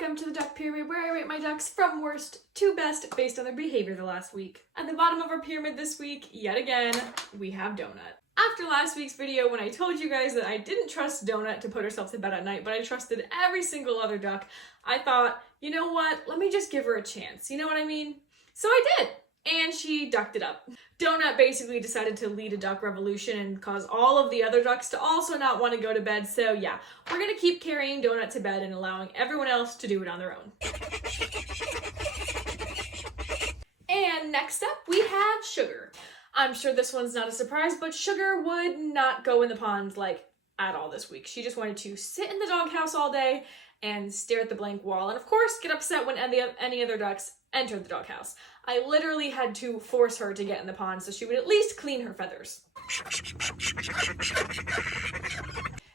Welcome to the Duck Pyramid, where I rate my ducks from worst to best based on their behavior the last week. At the bottom of our pyramid this week, yet again, we have Donut. After last week's video, when I told you guys that I didn't trust Donut to put herself to bed at night, but I trusted every single other duck, I thought, you know what, let me just give her a chance, you know what I mean? So I did, and she ducked it up. Donut basically decided to lead a duck revolution and cause all of the other ducks to also not want to go to bed, so yeah, we're gonna keep carrying Donut to bed and allowing everyone else to do it on their own. And next up, we have Sugar. I'm sure this one's not a surprise, but Sugar would not go in the pond, like, at all this week. She just wanted to sit in the doghouse all day and stare at the blank wall, and of course get upset when any other ducks entered the doghouse. I literally had to force her to get in the pond so she would at least clean her feathers.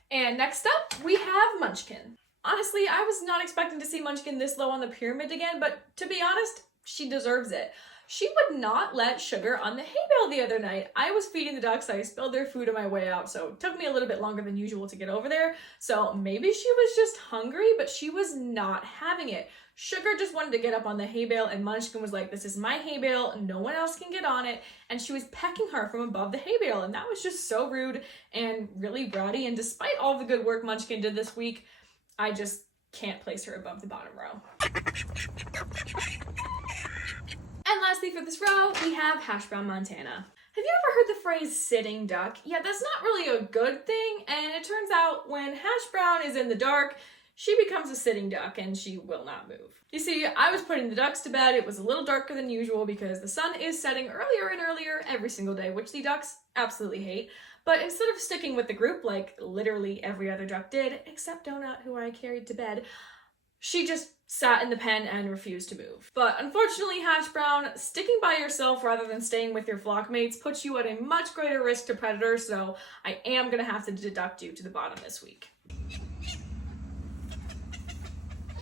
And next up, we have Munchkin. Honestly, I was not expecting to see Munchkin this low on the pyramid again, but to be honest, she deserves it. She would not let Sugar on the hay bale the other night. I was feeding the ducks, I spilled their food on my way out, so it took me a little bit longer than usual to get over there. So maybe she was just hungry, but she was not having it. Sugar just wanted to get up on the hay bale, and Munchkin was like, this is my hay bale, no one else can get on it, and she was pecking her from above the hay bale, and that was just so rude and really bratty, and despite all the good work Munchkin did this week, I just can't place her above the bottom row. And lastly for this row, we have Hash Brown Montana. Have you ever heard the phrase sitting duck? Yeah, that's not really a good thing, and it turns out when Hash Brown is in the dark, she becomes a sitting duck and she will not move. You see, I was putting the ducks to bed. It was a little darker than usual because the sun is setting earlier and earlier every single day, which the ducks absolutely hate. But instead of sticking with the group like literally every other duck did, except Donut, who I carried to bed, she just sat in the pen and refused to move. But unfortunately, Hash Brown, sticking by yourself rather than staying with your flock mates puts you at a much greater risk to predators, so I am gonna have to deduct you to the bottom this week.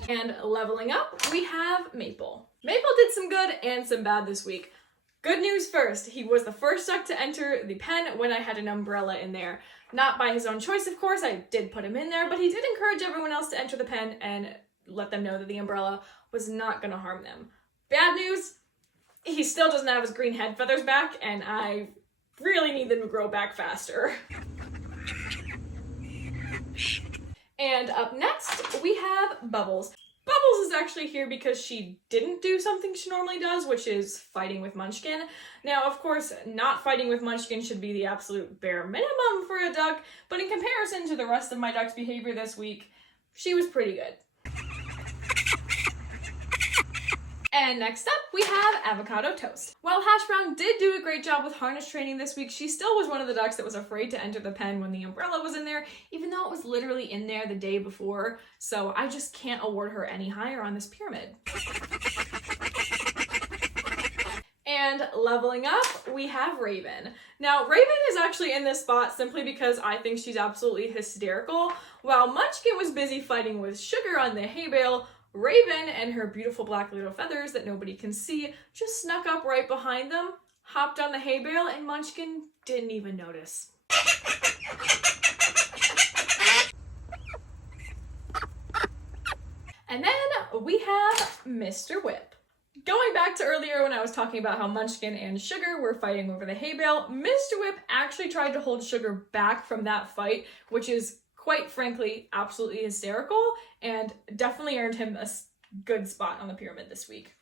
And leveling up, we have Maple. Maple did some good and some bad this week. Good news first, he was the first duck to enter the pen when I had an umbrella in there. Not by his own choice, of course, I did put him in there, but he did encourage everyone else to enter the pen and let them know that the umbrella was not gonna harm them. Bad news, he still doesn't have his green head feathers back, and I really need them to grow back faster. And up next, we have Bubbles. Bubbles is actually here because she didn't do something she normally does, which is fighting with Munchkin. Now, of course, not fighting with Munchkin should be the absolute bare minimum for a duck, but in comparison to the rest of my duck's behavior this week, she was pretty good. And next up, we have Avocado Toast. While Hash Brown did do a great job with harness training this week, she still was one of the ducks that was afraid to enter the pen when the umbrella was in there, even though it was literally in there the day before, so I just can't award her any higher on this pyramid. And leveling up, we have Raven. Now, Raven is actually in this spot simply because I think she's absolutely hysterical. While Munchkin was busy fighting with Sugar on the hay bale, Raven and her beautiful black little feathers that nobody can see just snuck up right behind them, hopped on the hay bale, and Munchkin didn't even notice. And then we have Mr. Whip. Going back to earlier when I was talking about how Munchkin and Sugar were fighting over the hay bale, Mr. Whip actually tried to hold Sugar back from that fight, which is quite frankly absolutely hysterical and definitely earned him a good spot on the pyramid this week.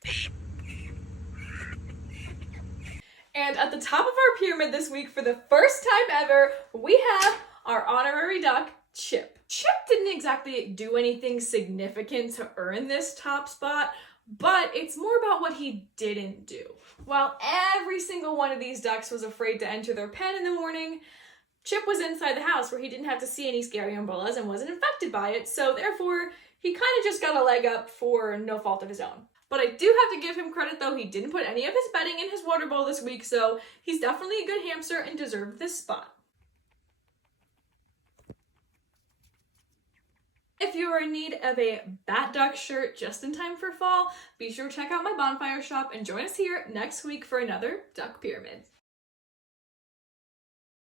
And at the top of our pyramid this week, for the first time ever, we have our honorary duck, Chip. Chip didn't exactly do anything significant to earn this top spot, but it's more about what he didn't do. While every single one of these ducks was afraid to enter their pen in the morning, Chip was inside the house where he didn't have to see any scary umbrellas and wasn't infected by it, so therefore he kind of just got a leg up for no fault of his own. But I do have to give him credit though, he didn't put any of his bedding in his water bowl this week, so he's definitely a good hamster and deserved this spot. If you are in need of a Bat Duck shirt just in time for fall, be sure to check out my bonfire shop and join us here next week for another Duck Pyramid.